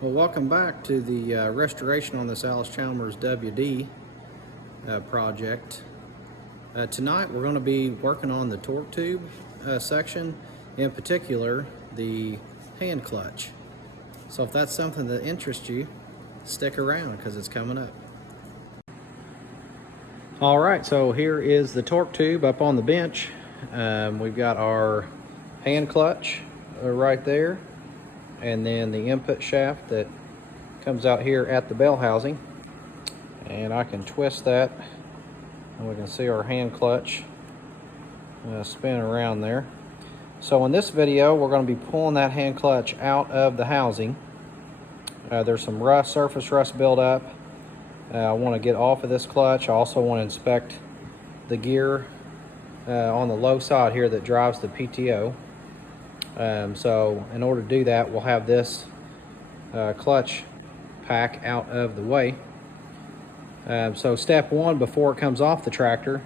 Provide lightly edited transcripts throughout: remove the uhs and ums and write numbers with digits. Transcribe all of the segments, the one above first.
Well, welcome back to the restoration on this Allis Chalmers WD project. Tonight we're going to be working on the torque tube section, in particular the hand clutch. So if that's something that interests you, stick around because it's coming up. All right, so here is the torque tube up on the bench. We've got our hand clutch right there, and then the input shaft that comes out here at the bell housing, and I can twist that and we can see our hand clutch spin around there. So in this video we're going to be pulling that hand clutch out of the housing. There's some rust, surface rust buildup. I want to get off of this clutch. I also want to inspect the gear on the low side here that drives the PTO. So in order to do that, we'll have this clutch pack out of the way. So step one, before it comes off the tractor,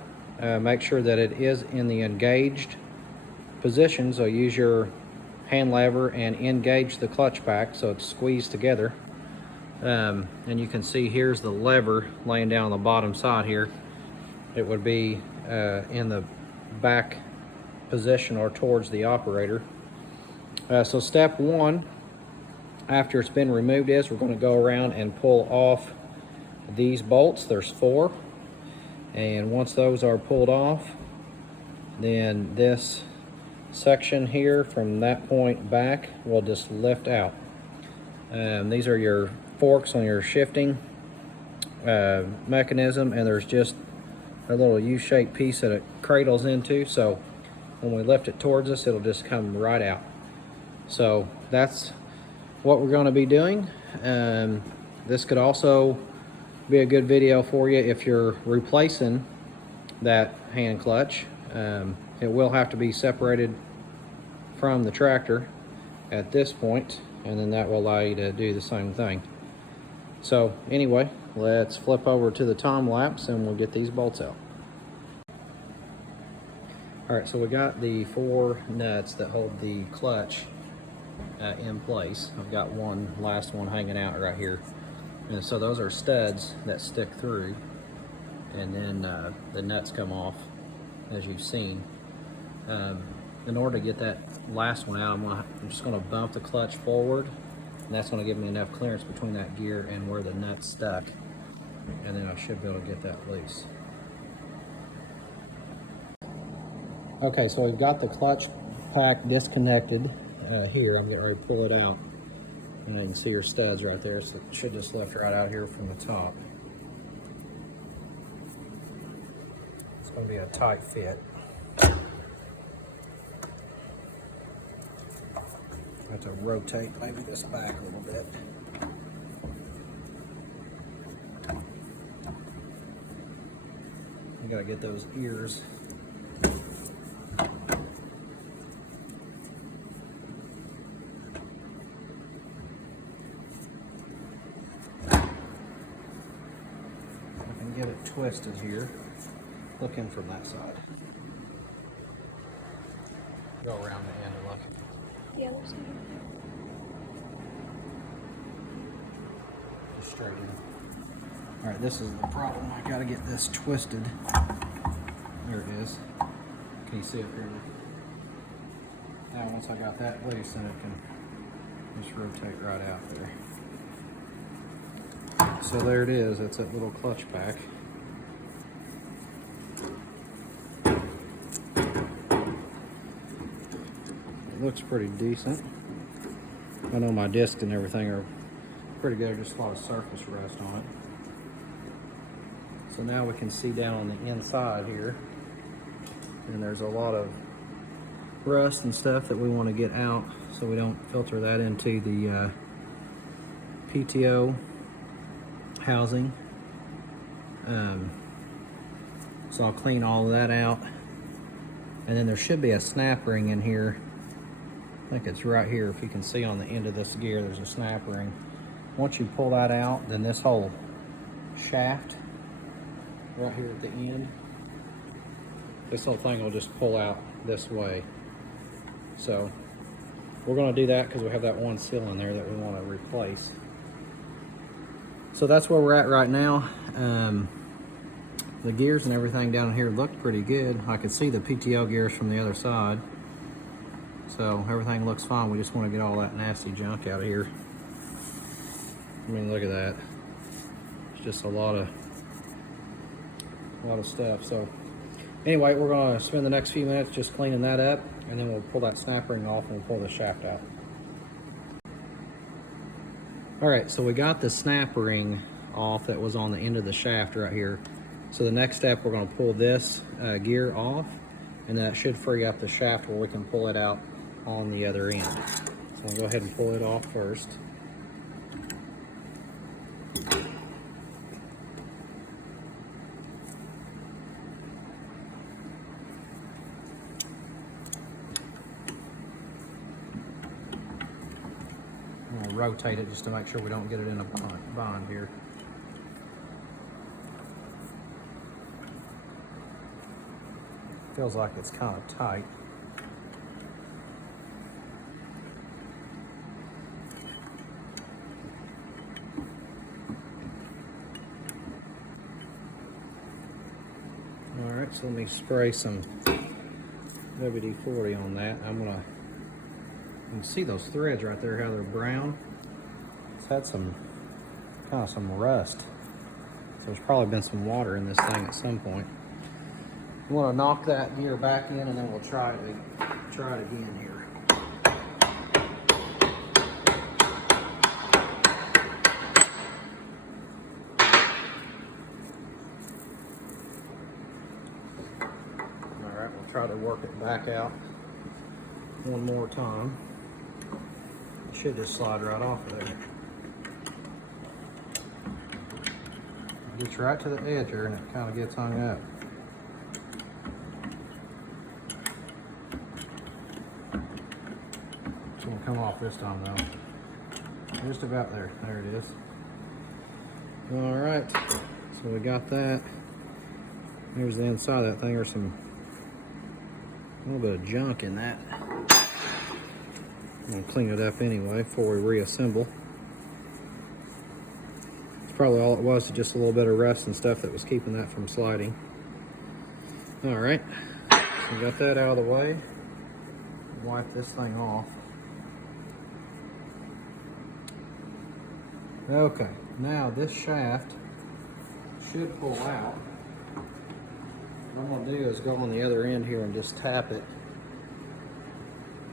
make sure that it is in the engaged position. So use your hand lever and engage the clutch pack so it's squeezed together. And you can see here's the lever laying down on the bottom side here. It would be in the back position or towards the operator. So step one, after it's been removed, is we're going to go around and pull off these bolts. There's 4, and once those are pulled off, then this section here from that point back will just lift out. These are your forks on your shifting mechanism, and there's just a little U-shaped piece that it cradles into, so when we lift it towards us, it'll just come right out. So that's what we're going to be doing. This could also be a good video for you if you're replacing that hand clutch. It will have to be separated from the tractor at this point, and then that will allow you to do the same thing. So anyway, let's flip over to the time lapse and we'll get these bolts out. All right, so we got the 4 nuts that hold the clutch in place. I've got one last one hanging out right here, and so those are studs that stick through, and then the nuts come off, as you've seen. In order to get that last one out, I'm just going to bump the clutch forward, and that's going to give me enough clearance between that gear and where the nut's stuck, and then I should be able to get that loose. Okay, so we've got the clutch pack disconnected here. I'm getting ready to pull it out, and you can see your studs right there, so it should just lift right out here from the top. It's going to be a tight fit. I have to rotate maybe this back a little bit. You got to get those ears. Get it twisted here, looking from that side. Go around the end and look. The other side. Just straight in. All right, this is the problem. I gotta get this twisted. There it is. Can you see it here? Now, once I got that loose, then it can just rotate right out there. So there it is, that's that little clutch pack. It looks pretty decent. I know my discs and everything are pretty good, just a lot of surface rust on it. So now we can see down on the inside here, and there's a lot of rust and stuff that we want to get out so we don't filter that into the PTO housing. So I'll clean all of that out, and then there should be a snap ring in here. I think it's right here. If you can see on the end of this gear, there's a snap ring. Once you pull that out, then this whole shaft right here at the end, this whole thing will just pull out this way. So we're going to do that because we have that one seal in there that we want to replace. So that's where we're at right now. The gears and everything down here look pretty good. I could see the PTO gears from the other side. So everything looks fine. We just want to get all that nasty junk out of here. I mean, look at that. It's just a lot of stuff. So anyway, we're going to spend the next few minutes just cleaning that up, and then we'll pull that snap ring off and we'll pull the shaft out. All right, so we got the snap ring off that was on the end of the shaft right here. So the next step, we're going to pull this gear off, and that should free up the shaft where we can pull it out on the other end. So I'll go ahead and pull it off first. We'll rotate it just to make sure we don't get it in a bind here. Feels like it's kind of tight. All right, so let me spray some WD-40 on that. You can see those threads right there, how they're brown. It's had some rust. So there's probably been some water in this thing at some point. We want to knock that gear back in, and then we'll try it again here. All right, we'll try to work it back out one more time. It should just slide right off of there. It gets right to the edge here, and it kind of gets hung up. It's going to come off this time though. Just about there. There it is. All right, so we got that. Here's the inside of that thing. There's a little bit of junk in that. I'm going to clean it up anyway before we reassemble. It's probably all it was, just a little bit of rust and stuff that was keeping that from sliding. All right, so we got that out of the way. Wipe this thing off. Okay, now this shaft should pull out. What I'm going to do is go on the other end here and just tap it,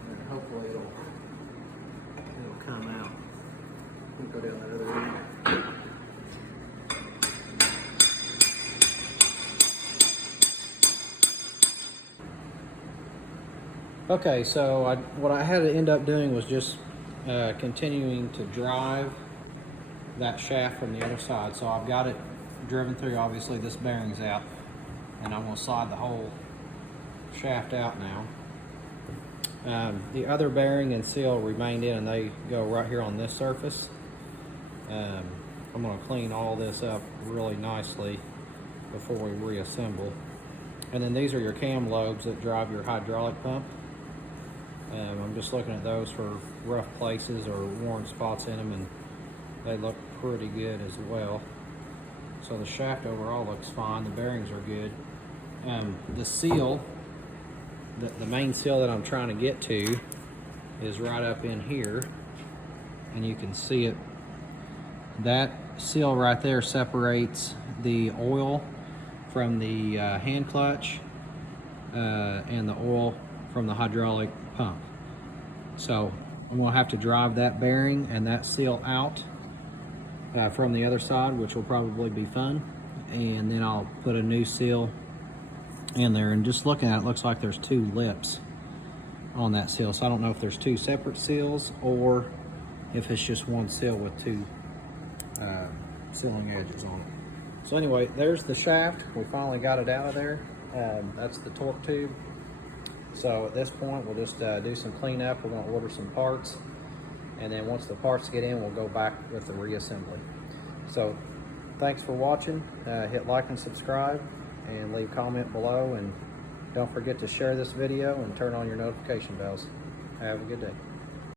and hopefully it'll come out. Go down that other end. Okay, so what I had to end up doing was just continuing to drive that shaft from the other side. So I've got it driven through. Obviously this bearing's out, and I'm going to slide the whole shaft out now. The other bearing and seal remained in, and they go right here on this surface. I'm going to clean all this up really nicely before we reassemble. And then these are your cam lobes that drive your hydraulic pump. I'm just looking at those for rough places or worn spots in them, and they look pretty good as well. So the shaft overall looks fine. The bearings are good. The seal, the main seal that I'm trying to get to is right up in here, and you can see it. That seal right there separates the oil from the hand clutch and the oil from the hydraulic pump. So I'm going to have to drive that bearing and that seal out from the other side, which will probably be fun, and then I'll put a new seal in there. And just looking at it, looks like there's two lips on that seal, so I don't know if there's two separate seals or if it's just one seal with two sealing edges on it. So anyway, there's the shaft. We finally got it out of there. That's the torque tube. So at this point, we'll just do some cleanup. We're going to order some parts, and then once the parts get in, we'll go back with the reassembly. So thanks for watching. Hit like and subscribe, and leave a comment below, and don't forget to share this video and turn on your notification bells. Have a good day.